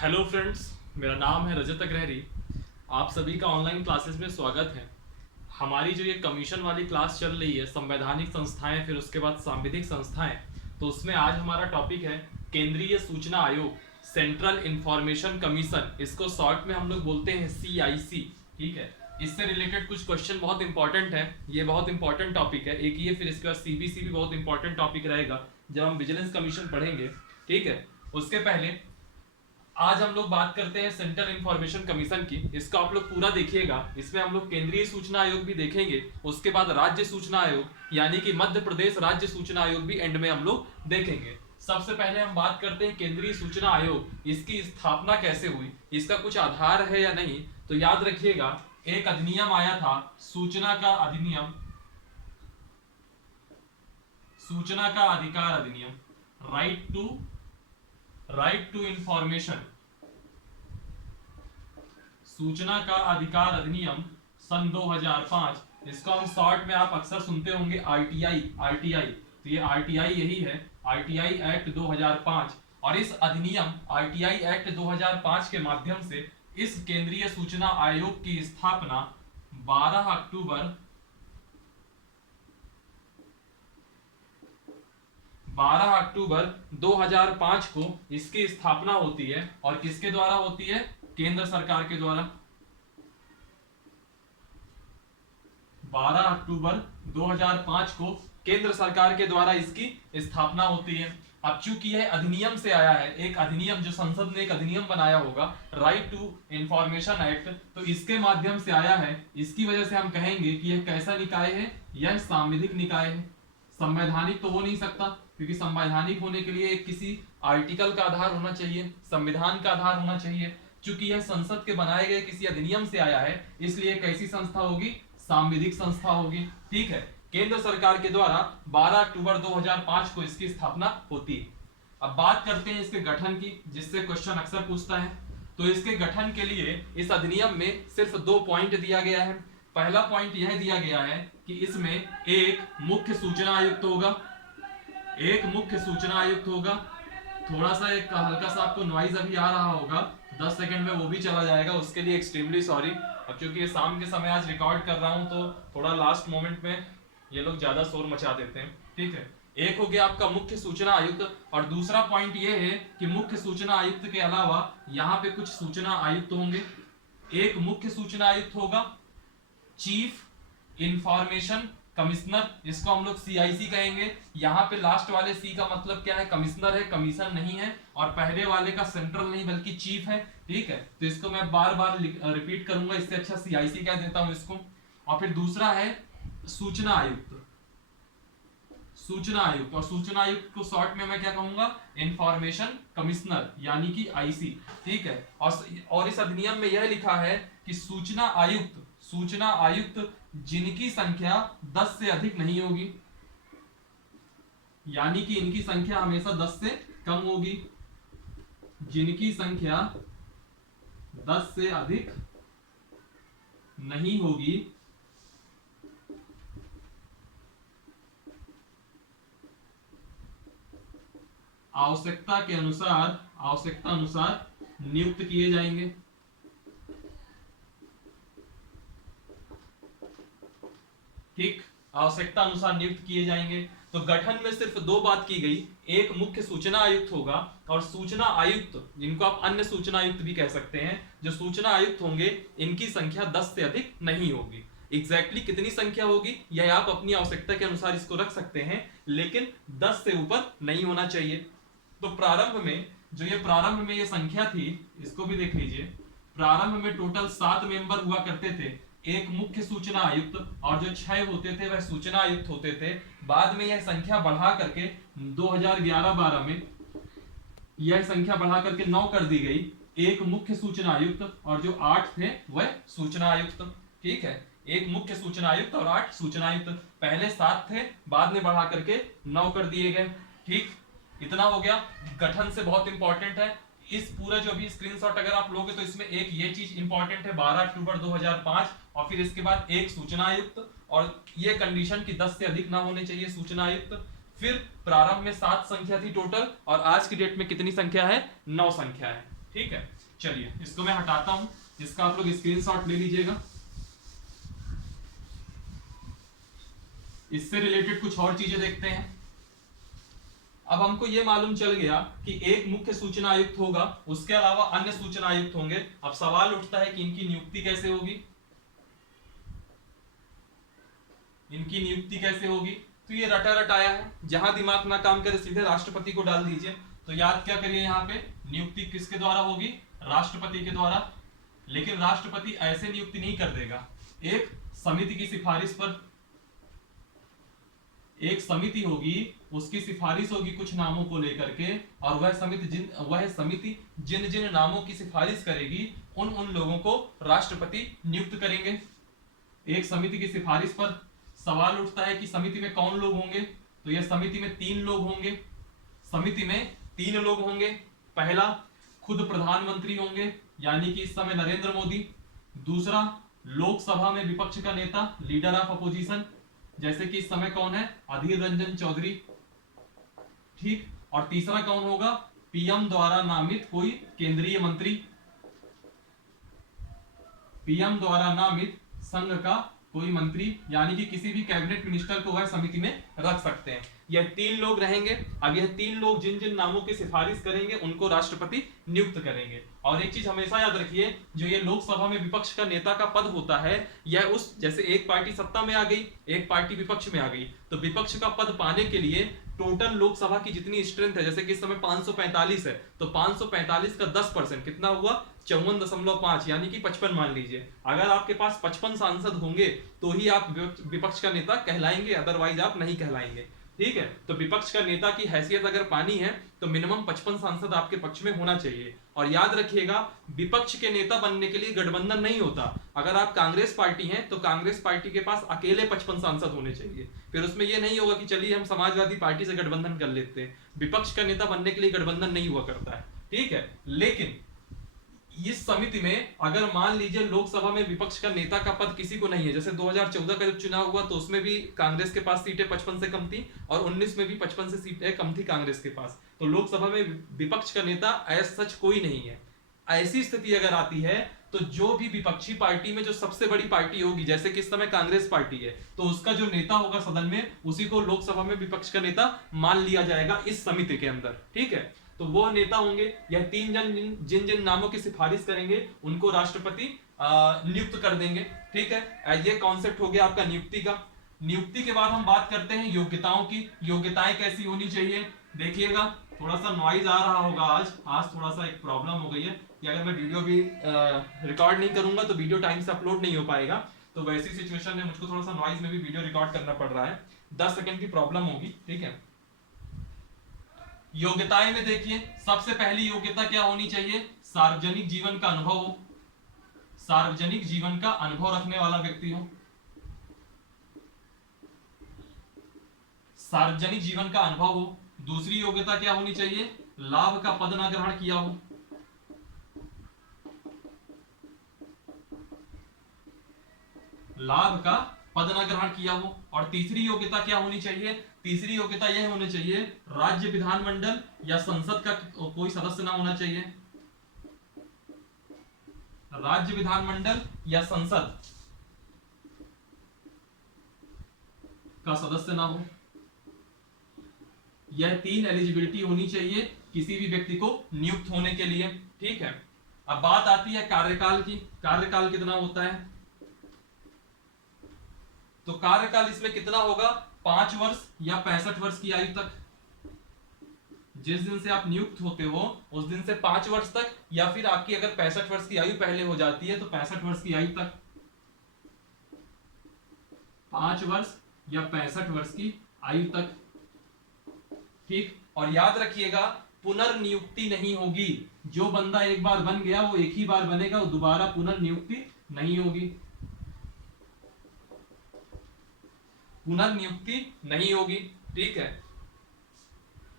Hello friends, मेरा नाम है रजत अग्रहरी। आप सभी का ऑनलाइन क्लासेस में स्वागत है। हमारी जो ये कमीशन वाली क्लास चल रही है, संवैधानिक संस्थाएं, फिर उसके बाद सांविधिक संस्थाएं, तो उसमें आज हमारा टॉपिक है केंद्रीय सूचना आयोग, सेंट्रल इंफॉर्मेशन कमीशन। इसको शॉर्ट में हम लोग बोलते हैं CIC। ठीक है, इससे रिलेटेड कुछ क्वेश्चन बहुत इंपॉर्टेंट है। ये बहुत इंपॉर्टेंट टॉपिक है एक ये, फिर इसके बाद CBC भी बहुत इंपॉर्टेंट टॉपिक रहेगा जब हम विजिलेंस कमीशन पढ़ेंगे। ठीक है, उसके पहले आज हम लोग बात करते हैं सेंट्रल इंफॉर्मेशन कमीशन की। इसका आप लोग पूरा देखिएगा। इसमें हम लोग केंद्रीय सूचना आयोग भी देखेंगे, उसके बाद राज्य सूचना आयोग यानी कि मध्य प्रदेश राज्य सूचना आयोग भी एंड में हम लोग देखेंगे। सबसे पहले हम बात करते हैं केंद्रीय सूचना आयोग, इसकी स्थापना कैसे हुई, इसका कुछ आधार है या नहीं। तो याद रखिएगा, एक अधिनियम आया था, सूचना का अधिनियम, सूचना का अधिकार अधिनियम, राइट टू इंफॉर्मेशन, सूचना का अधिकार अधिनियम सन 2005। इसको हम शॉर्ट में आप अक्सर सुनते होंगे RTI। तो ये RTI यही है, RTI एक्ट 2005। और इस अधिनियम RTI एक्ट 2005 के माध्यम से इस केंद्रीय सूचना आयोग की स्थापना 12 अक्टूबर 2005 को इसकी स्थापना होती है। और किसके द्वारा होती है? केंद्र सरकार के द्वारा। 12 अक्टूबर 2005 को केंद्र सरकार के द्वारा इसकी स्थापना होती है। अब चूंकि यह अधिनियम से आया है, एक अधिनियम जो संसद ने एक अधिनियम बनाया होगा, राइट टू इंफॉर्मेशन एक्ट, तो इसके माध्यम से आया है। इसकी वजह से हम कहेंगे कि यह कैसा निकाय है? यह सांविधिक निकाय है। संवैधानिक तो हो नहीं सकता, क्योंकि संवैधानिक होने के लिए एक किसी आर्टिकल का आधार होना चाहिए, संविधान का आधार होना चाहिए। चूंकि यह संसद के बनाए गए किसी अधिनियम से आया है, इसलिए कैसी संस्था होगी? सांविधिक संस्था होगी। ठीक है, केंद्र सरकार के द्वारा 12 अक्टूबर 2005 को इसकी स्थापना होती है। अब बात करते हैं इसके गठन की, जिससे क्वेश्चन अक्सर पूछता है। तो इसके गठन के लिए इस अधिनियम में सिर्फ 2 पॉइंट दिया गया है। पहला पॉइंट यह दिया गया है कि इसमें एक मुख्य सूचना आयुक्त होगा, एक मुख्य सूचना आयुक्त होगा। थोड़ा सा एक हल्का सा आपको नॉइज अभी आ रहा होगा, 10 सेकंड में वो भी चला जाएगा, उसके लिए एक्सट्रीमली सॉरी। अब क्योंकि ये शाम के समय आज रिकॉर्ड कर रहा हूं, तो थोड़ा लास्ट मोमेंट में ये लोग ज्यादा शोर मचा देते हैं। ठीक है, एक हो गया आपका मुख्य सूचना आयुक्त, और दूसरा पॉइंट ये है कि मुख्य सूचना आयुक्त के अलावा यहाँ पे कुछ सूचना आयुक्त होंगे। एक मुख्य सूचना आयुक्त होगा, चीफ इंफॉर्मेशन कमिश्नर, इसको हम लोग CIC कहेंगे। यहाँ पे लास्ट वाले C का मतलब क्या है? कमिश्नर है, कमीशन नहीं है। और पहले वाले का सेंट्रल नहीं बल्कि चीफ है। ठीक है, तो इसको मैं बार बार रिपीट करूंगा, इससे अच्छा CIC कह देता हूं इसको। और फिर दूसरा है सूचना आयुक्त, सूचना आयुक्त, और सूचना आयुक्त को शॉर्ट में मैं क्या कहूंगा? इंफॉर्मेशन कमिश्नर यानी कि IC। ठीक है, और इस अधिनियम में यह लिखा है कि सूचना आयुक्त जिनकी संख्या 10 से अधिक नहीं होगी, यानी कि इनकी संख्या हमेशा 10 से कम होगी। जिनकी संख्या 10 से अधिक नहीं होगी, आवश्यकता अनुसार नियुक्त किए जाएंगे। ठीक, आवश्यकता अनुसार नियुक्त किए जाएंगे। तो गठन में सिर्फ 2 बात की गई, एक मुख्य सूचना आयुक्त होगा, और सूचना आयुक्त, जिनको आप अन्य सूचना आयुक्त भी कह सकते हैं, जो सूचना आयुक्त होंगे इनकी संख्या 10 से अधिक नहीं होगी। एग्जैक्टली कितनी संख्या होगी यह आप अपनी आवश्यकता के अनुसार इसको रख सकते हैं, लेकिन 10 से ऊपर नहीं होना चाहिए। तो प्रारंभ में ये संख्या थी, इसको भी देख लीजिए। प्रारंभ में टोटल 7 मेंबर हुआ करते थे, एक मुख्य सूचना आयुक्त, और जो 6 होते थे वह सूचना आयुक्त होते थे। बाद में यह संख्या बढ़ा करके 2011-12 में यह संख्या बढ़ा करके 9 कर दी गई, एक मुख्य सूचना आयुक्त, और जो 8 थे वह सूचना आयुक्त। ठीक है, एक मुख्य सूचना आयुक्त और 8 सूचना आयुक्त। पहले 7 थे, बाद में बढ़ा करके 9 कर दिए गए। ठीक, इतना हो गया। गठन से बहुत इंपॉर्टेंट है, इस पूरा जो भी स्क्रीनशॉट अगर आप लोगे तो इसमें एक ये चीज इंपॉर्टेंट है, 12 अक्टूबर 2005, और फिर इसके बाद एक सूचना आयुक्त, और ये कंडीशन कि 10 से अधिक ना होने चाहिए सूचना आयुक्त। फिर प्रारंभ में 7 संख्या थी टोटल, और आज की डेट में कितनी संख्या है? 9 संख्या है। ठीक है, चलिए इसको मैं हटाता हूं, इसका आप लोग स्क्रीनशॉट ले लीजिएगा। इससे रिलेटेड कुछ और चीजें देखते हैं। अब हमको यह मालूम चल गया कि एक मुख्य सूचना आयुक्त होगा, उसके अलावा अन्य सूचना आयुक्त होंगे। अब सवाल उठता है कि इनकी नियुक्ति कैसे होगी, इनकी नियुक्ति कैसे होगी। तो ये रटा रट आया है, जहां दिमाग ना काम करे सीधे राष्ट्रपति को डाल दीजिए। तो याद क्या करिए, यहाँ पे नियुक्ति किसके द्वारा होगी, राष्ट्रपति के द्वारा। लेकिन राष्ट्रपति ऐसे नियुक्ति नहीं कर देगा, एक समिति की सिफारिश पर। एक समिति होगी, उसकी सिफारिश होगी कुछ नामों को लेकर के, और वह समिति जिन जिन नामों की सिफारिश करेगी उन उन लोगों को राष्ट्रपति नियुक्त करेंगे एक समिति की सिफारिश पर। सवाल उठता है कि समिति में कौन लोग होंगे, तो यह समिति में 3 लोग होंगे। समिति में 3 लोग होंगे। पहला, खुद प्रधानमंत्री होंगे, यानी कि इस समय नरेंद्र मोदी। दूसरा, लोकसभा में विपक्ष का नेता, लीडर ऑफ अपोजिशन, जैसे कि इस समय कौन है, अधीर रंजन चौधरी। ठीक, और तीसरा कौन होगा, पीएम द्वारा नामित कोई केंद्रीय मंत्री, पीएम द्वारा नामित संघ का कोई मंत्री, यानी कि किसी भी कैबिनेट मिनिस्टर को वह समिति में रख सकते हैं। यह 3 लोग रहेंगे। अब यह 3 लोग जिन जिन नामों की सिफारिश करेंगे उनको राष्ट्रपति नियुक्त करेंगे। और एक चीज हमेशा याद रखिए, जो ये लोकसभा में विपक्ष का नेता का पद होता है, यह उस, जैसे एक पार्टी सत्ता में आ गई, एक पार्टी विपक्ष में आ गई, तो विपक्ष का पद पाने के लिए टोटल लोकसभा की जितनी स्ट्रेंथ है, जैसे कि इस समय 545 है, तो 545 का 10% कितना हुआ, 54.5, यानी कि 55 मान लीजिए। अगर आपके पास 55 सांसद होंगे तो ही आप विपक्ष का नेता कहलाएंगे, अदरवाइज आप नहीं कहलाएंगे। ठीक है, तो विपक्ष का नेता की हैसियत अगर पानी है तो मिनिमम 55 सांसद आपके पक्ष में होना चाहिए। और याद रखिएगा, विपक्ष के नेता बनने के लिए गठबंधन नहीं होता। अगर आप कांग्रेस पार्टी हैं तो कांग्रेस पार्टी के पास अकेले 55 सांसद होने चाहिए। फिर उसमें यह नहीं होगा कि चलिए हम समाजवादी पार्टी से गठबंधन कर लेते हैं। विपक्ष का नेता बनने के लिए गठबंधन नहीं हुआ करता है। ठीक है, लेकिन इस समिति में अगर मान लीजिए लोकसभा में विपक्ष का नेता का पद किसी को नहीं है, जैसे 2014 का जब चुनाव हुआ तो उसमें भी कांग्रेस के पास सीटें 55 से कम थी, और 19 में भी 55 से सीटें कम थी कांग्रेस के पास, तो लोकसभा में विपक्ष का नेता एज सच कोई नहीं है। ऐसी स्थिति अगर आती है तो जो भी विपक्षी पार्टी में जो सबसे बड़ी पार्टी होगी, जैसे कि इस समय कांग्रेस पार्टी है, तो उसका जो नेता होगा सदन में, उसी को लोकसभा में विपक्ष का नेता मान लिया जाएगा इस समिति के अंदर। ठीक है, तो वो नेता होंगे, यह 3 जन जिन जिन नामों की सिफारिश करेंगे उनको राष्ट्रपति नियुक्त कर देंगे। ठीक है, ये कॉन्सेप्ट हो गया आपका नियुक्ति का। नियुक्ति के बाद हम बात करते हैं योग्यताओं की। योग्यताएं कैसी होनी चाहिए, देखिएगा थोड़ा सा नॉइज आ रहा होगा आज थोड़ा सा एक प्रॉब्लम हो गई है कि अगर मैं वीडियो भी रिकॉर्ड नहीं करूंगा तो वीडियो टाइम से अपलोड नहीं हो पाएगा। तो वैसी सिचुएशन में मुझको थोड़ा सा नॉइज में भी वीडियो रिकॉर्ड करना पड़ रहा है, 10 सेकंड की प्रॉब्लम होगी। ठीक है, योग्यताएं में देखिए, सबसे पहली योग्यता क्या होनी चाहिए, सार्वजनिक जीवन का अनुभव हो, सार्वजनिक जीवन का अनुभव रखने वाला व्यक्ति हो, सार्वजनिक जीवन का अनुभव हो। दूसरी योग्यता क्या होनी चाहिए, लाभ का पद न ग्रहण किया हो, लाभ का पद न ग्रहण किया हो। और तीसरी योग्यता क्या होनी चाहिए, तीसरी योग्यता यह होनी चाहिए, राज्य विधानमंडल या संसद का कोई सदस्य ना होना चाहिए, राज्य विधानमंडल या संसद का सदस्य ना हो। यह 3 एलिजिबिलिटी होनी चाहिए किसी भी व्यक्ति को नियुक्त होने के लिए। ठीक है, अब बात आती है कार्यकाल की। कार्यकाल कितना होता है, तो कार्यकाल इसमें कितना होगा, 5 वर्ष या 65 वर्ष की आयु तक। जिस दिन से आप नियुक्त होते हो उस दिन से 5 वर्ष तक, या फिर आपकी अगर 65 वर्ष की आयु पहले हो जाती है तो 65 वर्ष की आयु तक, 5 वर्ष या 65 वर्ष की आयु तक। ठीक, और याद रखिएगा पुनर्नियुक्ति नहीं होगी। जो बंदा एक बार बन गया वो एक ही बार बनेगा, वो दोबारा पुनर्नियुक्ति नहीं होगी, पुनर्नियुक्ति नहीं होगी। ठीक है,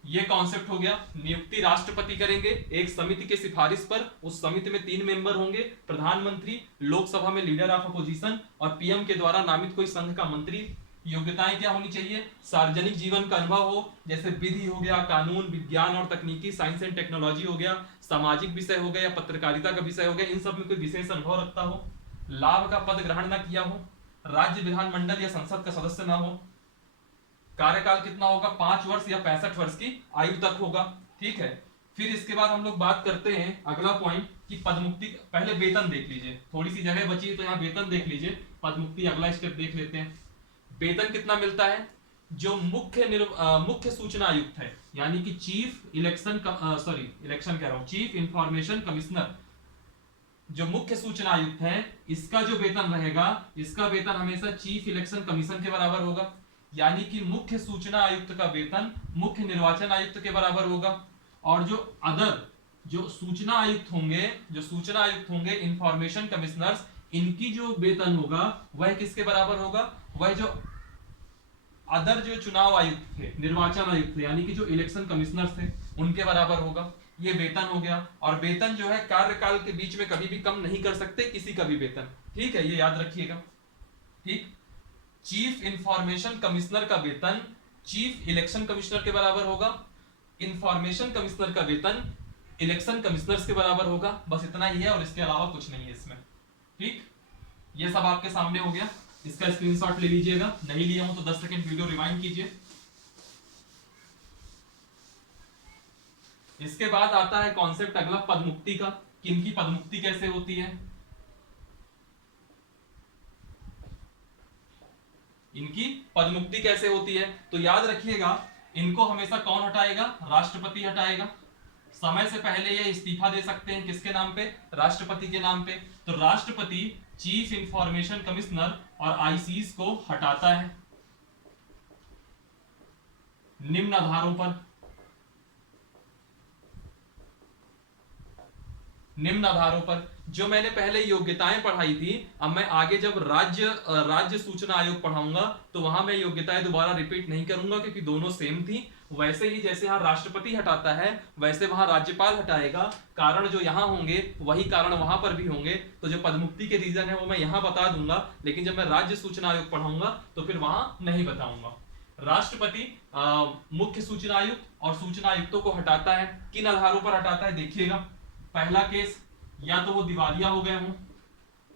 ये कॉन्सेप्ट हो गया। नियुक्ति राष्ट्रपति करेंगे एक समिति के सिफारिश पर। उस समिति में 3 मेंबर होंगे, प्रधानमंत्री, लोकसभा में लीडर ऑफ अपोजिशन और पीएम के द्वारा नामित कोई संघ का मंत्री। योग्यताएं क्या होनी चाहिए? सार्वजनिक जीवन का अनुभव हो, जैसे विधि हो गया, कानून, विज्ञान और तकनीकी, साइंस एंड टेक्नोलॉजी हो गया, सामाजिक विषय हो गया या पत्रकारिता का विषय हो गया, इन सब में कोई विशेष अनुभव रखता हो, लाभ का पद ग्रहण न किया हो, राज्य विधानमंडल या संसद का सदस्य ना हो, कार्यकाल कितना होगा? 5 वर्ष या 65 वर्ष की आयु तक होगा। ठीक है, फिर इसके बाद हम लोग बात करते हैं अगला पॉइंट कि पदमुक्ति। पहले वेतन देख लीजिए, थोड़ी सी जगह बची है तो यहाँ वेतन देख लीजिए, पदमुक्ति अगला स्टेप देख लेते हैं। वेतन कितना मिलता है? जो मुख्य सूचना आयुक्त है, यानी कि chief election chief information commissioner, जो मुख्य सूचना आयुक्त है, इसका जो वेतन रहेगा, इसका वेतन हमेशा चीफ इलेक्शन कमीशन के बराबर होगा। यानी कि मुख्य सूचना आयुक्त का वेतन मुख्य निर्वाचन आयुक्त के बराबर होगा। और जो सूचना आयुक्त होंगे इंफॉर्मेशन कमिश्नर्स, इनकी जो वेतन होगा वह किसके बराबर होगा? वह जो जो चुनाव आयुक्त थे, निर्वाचन आयुक्त थे, यानी कि जो इलेक्शन कमिश्नर्स थे, उनके बराबर होगा। ये वेतन हो गया। और वेतन जो है कार्यकाल के बीच में कभी भी कम नहीं कर सकते किसी का भी वेतन। ठीक है, ये याद रखिएगा। ठीक, चीफ इंफॉर्मेशन कमिश्नर का वेतन चीफ इलेक्शन कमिश्नर के बराबर होगा, इंफॉर्मेशन कमिश्नर का वेतन इलेक्शन कमिश्नर्स के बराबर होगा। बस इतना ही है और इसके अलावा कुछ नहीं है इसमें। ठीक, ये सब आपके सामने हो गया। इसका स्क्रीनशॉट ले लीजिएगा, नहीं लिया हूं तो 10 सेकंड वीडियो रिवाइंड कीजिए। इसके बाद आता है कॉन्सेप्ट अगला पदमुक्ति का, कि इनकी पदमुक्ति कैसे होती है। इनकी पदमुक्ति कैसे होती है तो याद रखिएगा, इनको हमेशा कौन हटाएगा? राष्ट्रपति हटाएगा। समय से पहले ये इस्तीफा दे सकते हैं, किसके नाम पे? राष्ट्रपति के नाम पे। तो राष्ट्रपति चीफ इंफॉर्मेशन कमिश्नर और आईसीस को हटाता है निम्न आधारों पर। जो मैंने पहले योग्यताएं पढ़ाई थी, अब मैं आगे जब राज्य सूचना आयोग पढ़ाऊंगा तो वहां मैं योग्यताएं दोबारा रिपीट नहीं करूंगा, क्योंकि दोनों सेम थी। वैसे ही जैसे यहाँ राष्ट्रपति हटाता है, वैसे वहां राज्यपाल हटाएगा। कारण जो यहाँ होंगे वही कारण वहां पर भी होंगे। तो जो पदमुक्ति के रीजन है वो मैं यहाँ बता दूंगा, लेकिन जब मैं राज्य सूचना आयोग पढ़ाऊंगा तो फिर वहां नहीं बताऊंगा। राष्ट्रपति मुख्य सूचना आयुक्त और सूचना आयुक्तों को हटाता है। किन आधारों पर हटाता है देखिएगा। पहला केस, या तो वो दिवालिया हो गए हों।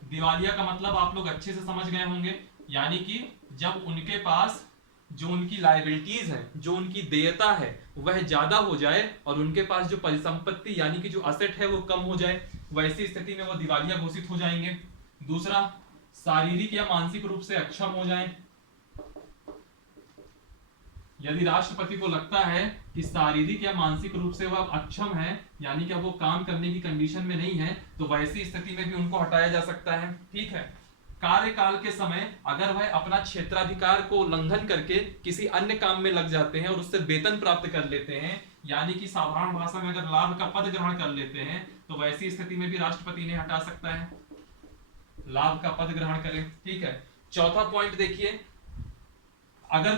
दिवालिया का मतलब आप लोग अच्छे से समझ गए होंगे, यानी कि जब उनके पास जो उनकी लायबिलिटीज है, जो उनकी देयता है, वह ज्यादा हो जाए और उनके पास जो परिसंपत्ति यानी कि जो असेट है वो कम हो जाए, वैसी स्थिति में वो दिवालिया घोषित हो जाएंगे। दूसरा, शारीरिक या मानसिक रूप से अक्षम हो जाएं। यदि राष्ट्रपति को लगता है कि शारीरिक या मानसिक रूप से वह अक्षम है, यानी कि वो काम करने की कंडीशन में नहीं है, तो वैसी स्थिति में भी उनको हटाया जा सकता है। ठीक है, कार्यकाल के समय अगर वह अपना क्षेत्राधिकार को उल्लंघन करके किसी अन्य काम में लग जाते हैं और उससे वेतन प्राप्त कर लेते हैं, यानी कि साधारण भाषा में अगर लाभ का पद ग्रहण कर लेते हैं, तो वैसी स्थिति में भी राष्ट्रपति इन्हें हटा सकता है, लाभ का पद ग्रहण करें। ठीक है, चौथा पॉइंट देखिए, अगर यह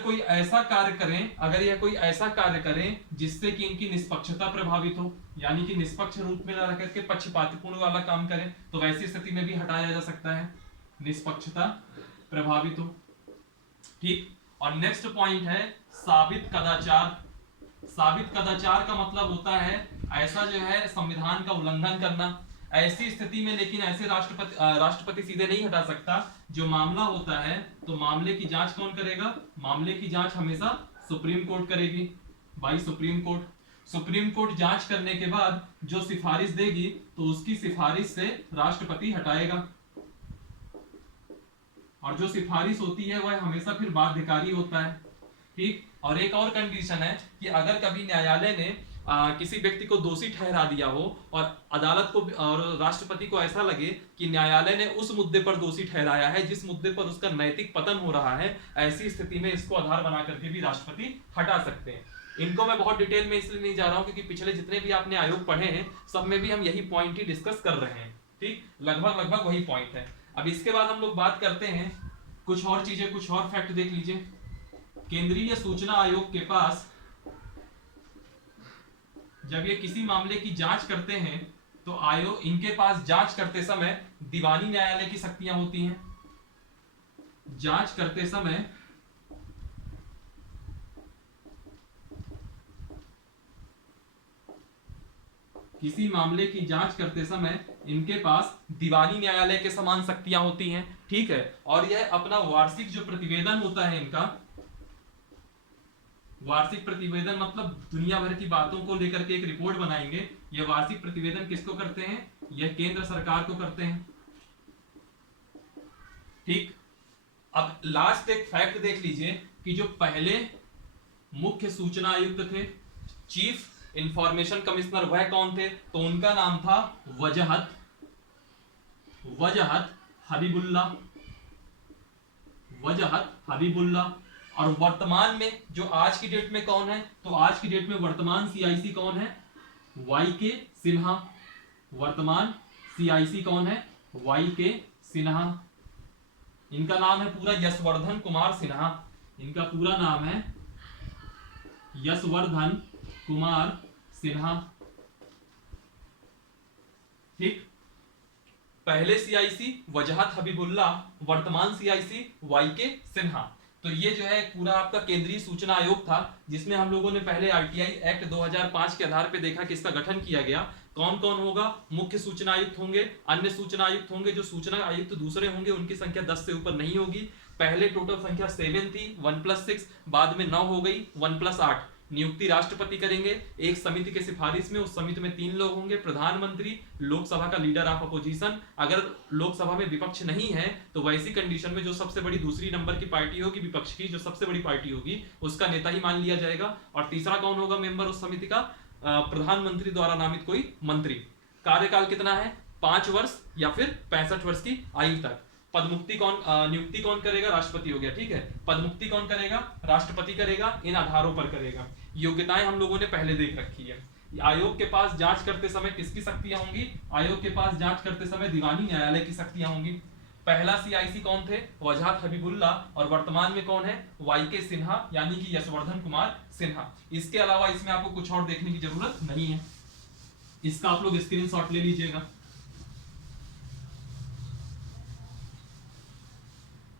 कोई ऐसा कार्य करें जिससे कि इनकी निष्पक्षता प्रभावित हो, यानी कि निष्पक्ष रूप में न रहकर के पक्षपातपूर्ण वाला काम करें, तो वैसी स्थिति में भी हटाया जा सकता है, निष्पक्षता प्रभावित हो। ठीक, और नेक्स्ट पॉइंट है साबित कदाचार। साबित कदाचार का मतलब होता है ऐसा जो है संविधान का उल्लंघन करना। ऐसी स्थिति में लेकिन ऐसे राष्ट्रपति सीधे नहीं हटा सकता। जो मामला होता है तो मामले की जांच कौन करेगा? मामले की जांच हमेशा सुप्रीम कोर्ट करेगी। भाई सुप्रीम कोर्ट जांच करने के बाद जो सिफारिश देगी तो उसकी सिफारिश से राष्ट्रपति हटाएगा, और जो सिफारिश होती है वह हमेशा फिर बाध्यकारी होता है। ठीक, और एक और कंडीशन है कि अगर कभी न्यायालय ने किसी व्यक्ति को दोषी ठहरा दिया हो और अदालत को और राष्ट्रपति को ऐसा लगे कि न्यायालय ने उस मुद्दे पर दोषी ठहराया है जिस मुद्दे पर उसका नैतिक पतन हो रहा है, ऐसी स्थिति में इसको आधार बना करके भी राष्ट्रपति हटा सकते हैं। इनको मैं बहुत डिटेल में इसलिए नहीं जा रहा हूं क्योंकि पिछले जितने भी आपने आयोग पढ़े हैं सब में भी हम यही पॉइंट ही डिस्कस कर रहे हैं। ठीक, लगभग वही पॉइंट है। अब इसके बाद हम लोग बात करते हैं कुछ और चीजें, कुछ और फैक्ट देख लीजिए। केंद्रीय सूचना आयोग के पास जब ये किसी मामले की जांच करते हैं तो आयोग इनके पास जांच करते समय दीवानी न्यायालय की शक्तियां होती हैं। जांच करते समय किसी मामले की जांच करते समय इनके पास दीवानी न्यायालय के समान शक्तियां होती हैं, ठीक है। और यह अपना वार्षिक जो प्रतिवेदन होता है इनका, वार्षिक प्रतिवेदन मतलब दुनिया भर की बातों को लेकर के एक रिपोर्ट बनाएंगे। यह वार्षिक प्रतिवेदन किसको करते हैं? यह केंद्र सरकार को करते हैं, ठीक। अब लास्ट एक फैक्ट देख लीजिए कि जो पहले मुख्य सूचना आयुक्त थे, चीफ इंफॉर्मेशन कमिश्नर, वह कौन थे? तो उनका नाम था वजहत वजहत हबीबुल्ला, वजहत हबीबुल्ला। और वर्तमान में जो आज की डेट में कौन है? तो आज की डेट में वर्तमान सीआईसी कौन है? वाई के सिन्हा। वर्तमान सीआईसी कौन है? वाई के सिन्हा। इनका नाम है पूरा यशवर्धन कुमार सिन्हा। इनका पूरा नाम है यशवर्धन कुमार सिन्हा, ठीक। पहले सीआईसी वजहत हबीबुल्ला, वर्तमान सीआईसी वाई के सिन्हा। तो ये जो है पूरा आपका केंद्रीय सूचना आयोग था, जिसमें हम लोगों ने पहले आरटीआई एक्ट 2005 के आधार पे देखा कि इसका गठन किया गया। कौन कौन होगा? मुख्य सूचना आयुक्त होंगे, अन्य सूचना आयुक्त होंगे, जो सूचना आयुक्त दूसरे होंगे उनकी संख्या 10 से ऊपर नहीं होगी। पहले टोटल संख्या 7 थी, 1+6, बाद में 9 हो गई, 1+8। नियुक्ति राष्ट्रपति करेंगे एक समिति के सिफारिश में। उस समिति में 3 लोग होंगे, प्रधानमंत्री, लोकसभा का लीडर ऑफ अपोजिशन। अगर लोकसभा में विपक्ष नहीं है तो वैसी कंडीशन में जो सबसे बड़ी दूसरी नंबर की पार्टी होगी, विपक्ष की जो सबसे बड़ी पार्टी होगी, उसका नेता ही मान लिया जाएगा। और तीसरा कौन होगा मेंबर उस समिति का? प्रधानमंत्री द्वारा नामित कोई मंत्री। कार्यकाल कितना है? 5 वर्ष या फिर 65 वर्ष की आयु तक। पदमुक्ति कौन, नियुक्ति कौन करेगा? राष्ट्रपति हो गया, ठीक है। पदमुक्ति कौन करेगा? राष्ट्रपति करेगा। इन आधारों पर करेगा। योग्यताएं हम लोगों ने पहले देख रखी है। आयोग के पास जांच करते समय किसकी शक्तियां होंगी? आयोग के पास जांच करते समय दीवानी न्यायालय की शक्तियां होंगी। पहला सीआईसी कौन थे? वजहत हबीबुल्ला। और वर्तमान में कौन है? वाई के सिन्हा, यानी कि यशवर्धन कुमार सिन्हा। इसके अलावा इसमें आपको कुछ और देखने की जरूरत नहीं है। इसका आप लोग स्क्रीनशॉट ले लीजिएगा।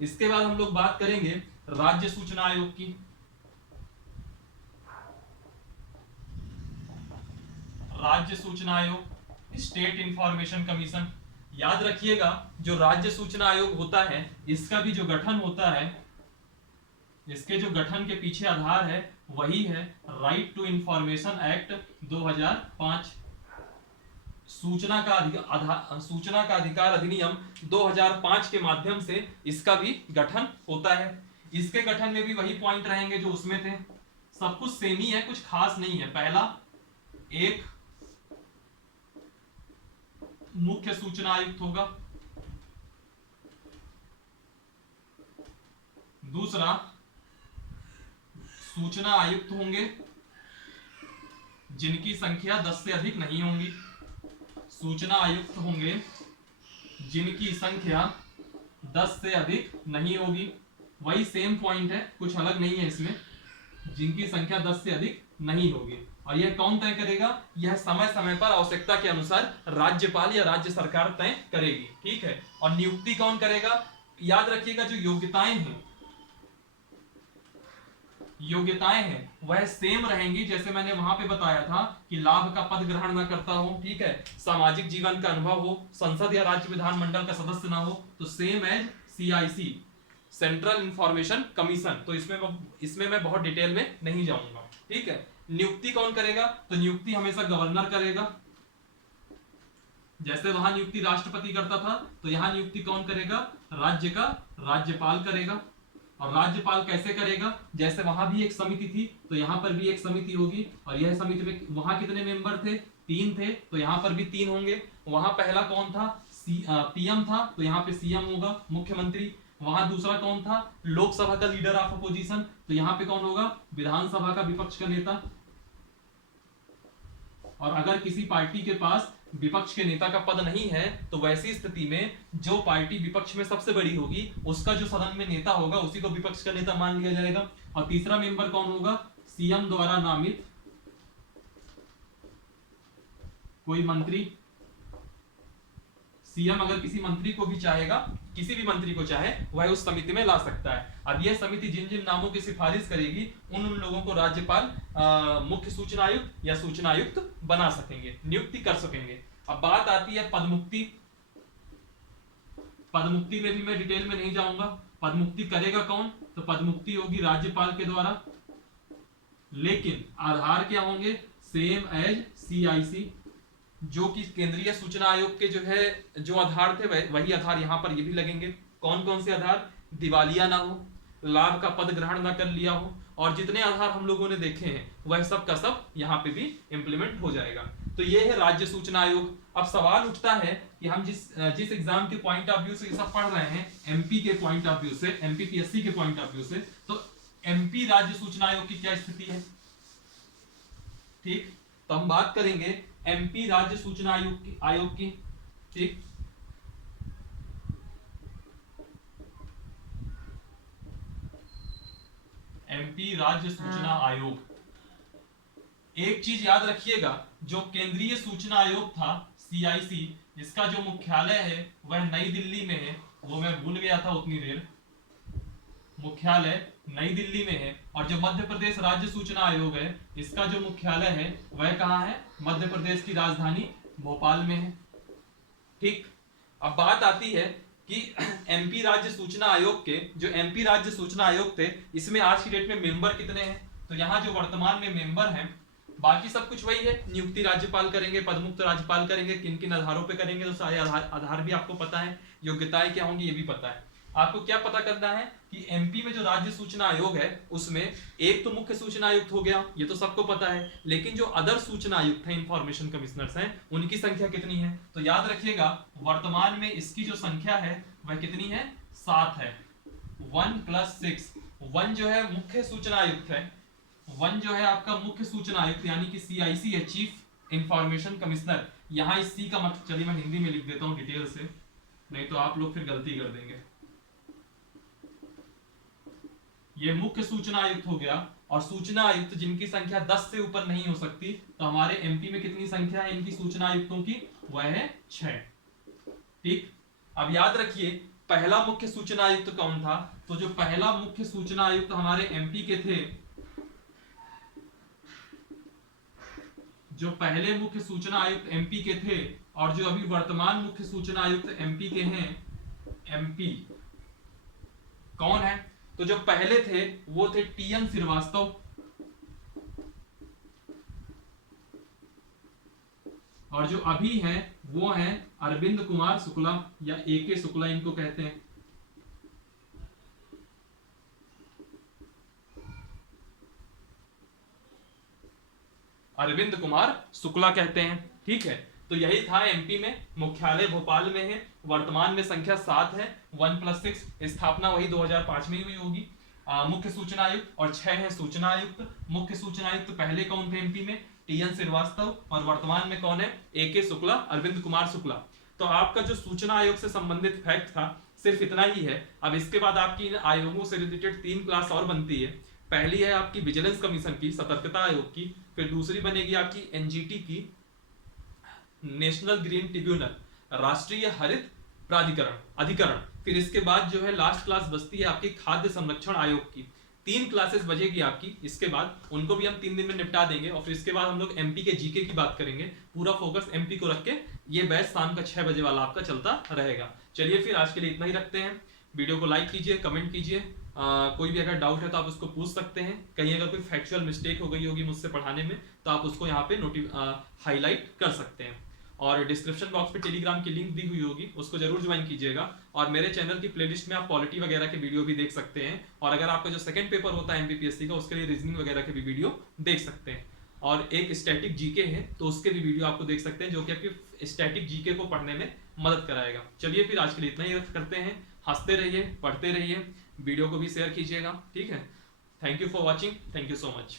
इसके बाद हम लोग बात करेंगे राज्य सूचना आयोग की। राज्य सूचना आयोग, स्टेट इंफॉर्मेशन कमीशन। याद रखिएगा जो राज्य सूचना आयोग होता है, इसका भी जो गठन होता है, इसके जो गठन के पीछे आधार है वही है राइट टू इंफॉर्मेशन एक्ट 2005। सूचना का अधिकार अधिनियम 2005 के माध्यम से इसका भी गठन होता है। इसके गठन में भी वही पॉइंट रहेंगे जो उसमें थे। सब कुछ सेम ही है, कुछ खास नहीं है। पहला, एक मुख्य सूचना आयुक्त होगा। दूसरा, सूचना आयुक्त होंगे जिनकी संख्या 10 से अधिक नहीं होंगी। सूचना आयुक्त होंगे जिनकी संख्या 10 से अधिक नहीं होगी। वही सेम पॉइंट है, कुछ अलग नहीं है इसमें। जिनकी संख्या 10 से अधिक नहीं होगी। और यह कौन तय करेगा? यह समय समय पर आवश्यकता के अनुसार राज्यपाल या राज्य सरकार तय करेगी, ठीक है। और नियुक्ति कौन करेगा? याद रखिएगा जो योग्यताएं हैं वह सेम रहेंगी, जैसे मैंने वहां पे बताया था कि लाभ का पद ग्रहण ना करता हो, ठीक है, सामाजिक जीवन का अनुभव हो, संसद या राज्य विधानमंडल का सदस्य ना हो, तो same as CIC, central information commission. तो इसमें मैं बहुत डिटेल में नहीं जाऊंगा, ठीक है। नियुक्ति कौन करेगा? तो नियुक्ति हमेशा गवर्नर करेगा। जैसे वहां नियुक्ति राष्ट्रपति करता था, तो यहां नियुक्ति कौन करेगा? राज्य का राज्यपाल करेगा। और राज्यपाल कैसे करेगा? जैसे वहां भी एक समिति थी, तो यहां पर भी एक समिति होगी। और यह समिति में वहां कितने मेंबर थे? 3 थे, तो यहां पर भी 3 होंगे। वहां पहला कौन था? पीएम था, तो यहाँ पे सीएम होगा, मुख्यमंत्री। वहां दूसरा कौन था? लोकसभा का लीडर ऑफ अपोजिशन, तो यहाँ पे कौन होगा? विधानसभा का विपक्ष का नेता। और अगर किसी पार्टी के पास विपक्ष के नेता का पद नहीं है, तो वैसी स्थिति में जो पार्टी विपक्ष में सबसे बड़ी होगी उसका जो सदन में नेता होगा उसी को विपक्ष का नेता मान लिया जाएगा। और तीसरा मेंबर कौन होगा? सीएम द्वारा नामित कोई मंत्री। सीएम अगर किसी मंत्री को भी चाहेगा किसी भी मंत्री को चाहे वह उस समिति में ला सकता है। अब यह समिति जिन जिन नामों की सिफारिश करेगी उन उन लोगों को राज्यपाल मुख्य सूचना आयुक्त या सूचना आयुक्त बना सकेंगे, नियुक्ति कर सकेंगे। अब बात आती है पदमुक्ति। पदमुक्ति में भी मैं डिटेल में नहीं जाऊंगा। पदमुक्ति करेगा कौन? तो पदमुक्ति होगी राज्यपाल के द्वारा, लेकिन आधार क्या होंगे? सेम एज CIC, जो कि केंद्रीय सूचना आयोग के जो आधार थे वही आधार यहाँ पर ये भी लगेंगे। कौन कौन से आधार? दिवालिया ना हो, लाभ का पद ग्रहण ना कर लिया हो, और जितने आधार हम लोगों ने देखे हैं वह सब का सब यहाँ पे भी इंप्लीमेंट हो जाएगा। तो ये है राज्य सूचना आयोग। अब सवाल उठता है कि हम जिस एग्जाम के पॉइंट ऑफ व्यू से ये सब पढ़ रहे हैं, MP के पॉइंट ऑफ व्यू से, MPPSC के पॉइंट ऑफ व्यू से, तो MP राज्य सूचना आयोग की क्या स्थिति है? ठीक, तो हम बात करेंगे MP राज्य सूचना आयोग की। ठीक, MP राज्य सूचना आयोग। एक चीज याद रखिएगा, जो केंद्रीय सूचना आयोग था CIC, इसका जो मुख्यालय है वह नई दिल्ली में है। वो मैं भूल गया था उतनी देर, मुख्यालय नई दिल्ली में है। और जो मध्य प्रदेश राज्य सूचना आयोग है, इसका जो मुख्यालय है वह कहाँ है? मध्य प्रदेश की राजधानी भोपाल में है। ठीक, अब बात आती है कि MP राज्य सूचना आयोग के जो MP राज्य सूचना आयोग थे, इसमें आज की डेट में मेंबर कितने हैं? तो यहाँ जो वर्तमान में मेंबर हैं, बाकी सब कुछ वही है। नियुक्ति राज्यपाल करेंगे, पदमुक्त राज्यपाल करेंगे, किन किन आधारों पे करेंगे तो सारे आधार भी आपको पता है, योग्यताएं क्या होंगी ये भी पता है। आपको क्या पता करना है कि MP में जो राज्य सूचना आयोग है उसमें एक तो मुख्य सूचना आयुक्त हो गया, ये तो सबको पता है, लेकिन जो अदर सूचना आयुक्त हैं, इंफॉर्मेशन कमिश्नर्स हैं, उनकी संख्या कितनी है? तो याद रखिएगा वर्तमान में इसकी जो संख्या है वह कितनी है? 7 है। 1 + 6। 1 जो है मुख्य सूचना आयुक्त है, 1 जो है आपका मुख्य सूचना आयुक्त यानी कि CIC है, चीफ इंफॉर्मेशन कमिश्नर। यहाँ इस C का मतलब, चलिए मैं हिंदी में लिख देता हूँ डिटेल से, नहीं तो आप लोग फिर गलती कर देंगे। ये मुख्य सूचना आयुक्त हो गया, और सूचना आयुक्त जिनकी संख्या 10 से ऊपर नहीं हो सकती, तो हमारे MP में कितनी संख्या है इनकी सूचना आयुक्तों की? वह है 6। ठीक, अब याद रखिए पहला मुख्य सूचना आयुक्त कौन था? तो जो पहला मुख्य सूचना आयुक्त हमारे MP के थे, जो पहले मुख्य सूचना आयुक्त MP के थे, और जो अभी वर्तमान मुख्य सूचना आयुक्त MP के हैं, MP कौन है? तो जो पहले थे वो थे TN श्रीवास्तव, और जो अभी हैं वो हैं अरविंद कुमार शुक्ला या AK शुक्ला इनको कहते हैं। अरविंद कुमार शुक्ला कहते हैं। ठीक है, तो यही था MP में। मुख्यालय भोपाल में है, वर्तमान में संख्या 7 है। 1 + 6, स्थापना वही 2005 में ही हुई होगी। मुख्य सूचना आयुक्त, और 6 है सूचना आयुक्त। मुख्य सूचना आयुक्त पहले कौन थे MP में? TN श्रीवास्तव, और वर्तमान में कौन है? AK शुक्ला, अरविंद कुमार शुक्ला। तो आपका जो सूचना आयोग से संबंधित फैक्ट था सिर्फ इतना ही है। अब इसके बाद आपकी इन आयोगों से रिलेटेड 3 क्लास और बनती है। पहली है आपकी विजिलेंस कमीशन की, सतर्कता आयोग की। फिर दूसरी बनेगी आपकी NGT की, नेशनल ग्रीन ट्रिब्यूनल, राष्ट्रीय हरित अधिकरण। फिर इसके बाद जो है लास्ट क्लास बचती है आपकी खाद्य संरक्षण आयोग की। 3 क्लासेस बजेगी आपकी इसके बाद, उनको भी हम 3 दिन में निपटा देंगे। और फिर इसके बाद हम लोग MP के GK की बात करेंगे। पूरा फोकस MP को रख के ये बैच शाम का 6 बजे वाला आपका चलता रहेगा। चलिए फिर आज के लिए इतना ही रखते हैं। वीडियो को लाइक कीजिए, कमेंट कीजिए। कोई भी अगर डाउट है तो आप उसको पूछ सकते हैं। कहीं अगर कोई फैक्चुअल मिस्टेक हो गई होगी मुझसे पढ़ाने में तो आप उसको यहाँ पे हाईलाइट कर सकते हैं। और डिस्क्रिप्शन बॉक्स पे टेलीग्राम की लिंक दी हुई होगी, उसको जरूर ज्वाइन कीजिएगा। और मेरे चैनल की प्लेलिस्ट में आप पॉलिटी वगैरह के वीडियो भी देख सकते हैं। और अगर आपका जो सेकंड पेपर होता है MPPSC का, उसके लिए रीजनिंग वगैरह के भी वीडियो देख सकते हैं। और एक स्टैटिक GK है तो उसके भी वीडियो आपको देख सकते हैं, जो कि आपके स्टैटिक GK को पढ़ने में मदद कराएगा। चलिए फिर आज के लिए इतना ही करते हैं। हंसते रहिए, पढ़ते रहिए, वीडियो को भी शेयर कीजिएगा। ठीक है, thank you for watching, thank you so much.